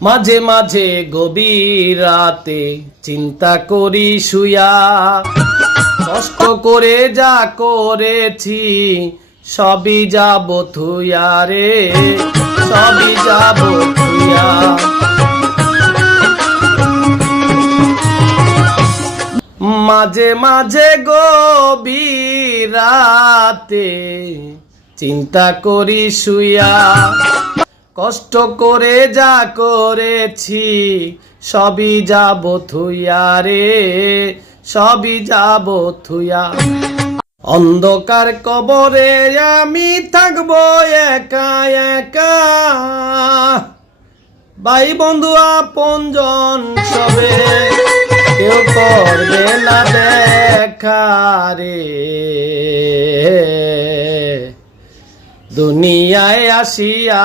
মাঝে মাঝে গভীর রাতে চিন্তা করি শুয়া, কষ্ট করে যা করেছি সবই যাব থুয়া রে, সবই যাব থুয়া। মাঝে মাঝে গভীর রাতে চিন্তা করি শুয়া, কষ্ট করে যা করেছি সবই যাব থুয়া রে, সবই যাব থুয়া। অন্ধকার কবরে আমি থাকবো একা একা, ভাই বন্ধু আপনজন সবে কেউ করবে না দেখা রে। দুনিয়ায় আসিয়া